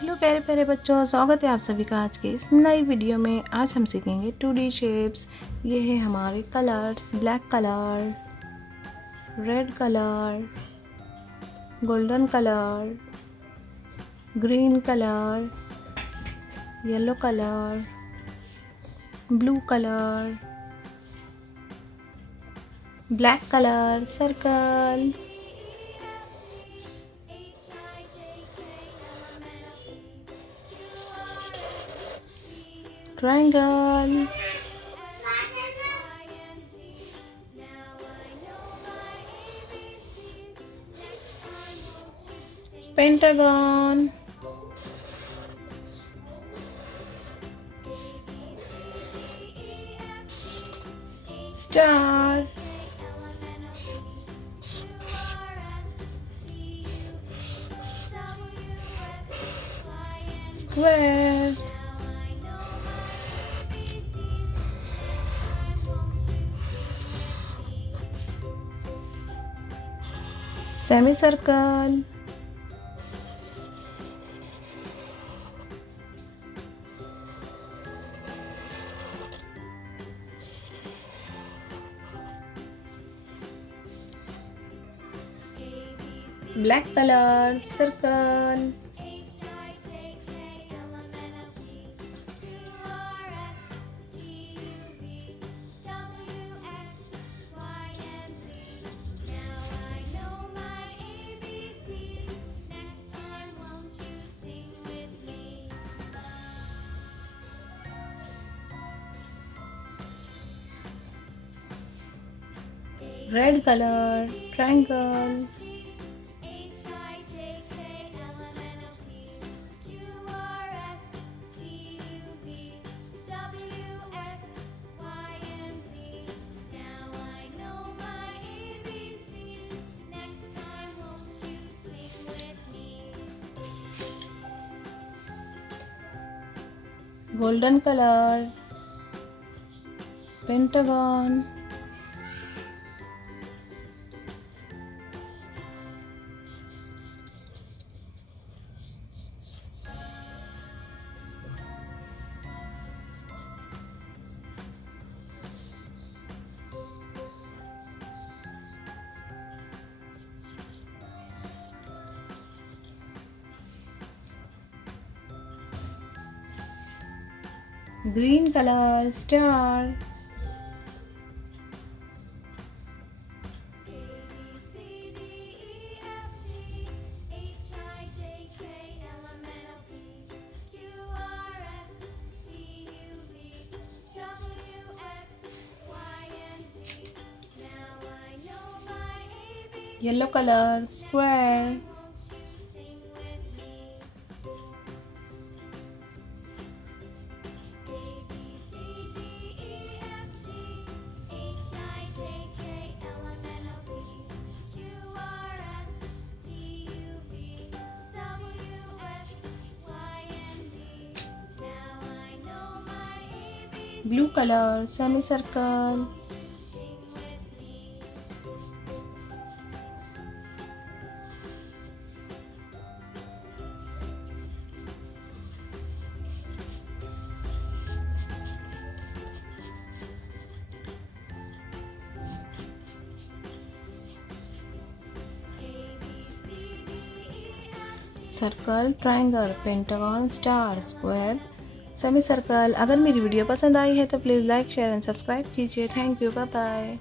Hello प्यारे प्यारे बच्चों, स्वागत है आप सभी का आज के इस नई वीडियो में। आज हम सीखेंगे 2D शेप्स। ये है हमारे colours, black colour, red colour, golden colour, green colour, yellow colour, blue colour, black colour, circle, triangle, pentagon, star, square, semicircle, black color, circle, red color, triangle, golden color, pentagon, green color, star, yellow color, square, blue color, semicircle, circle, triangle, pentagon, star, square, semicircle. अगर मेरी video पसंद आई है तो please like share and subscribe कीजिए। Thank you, bye bye.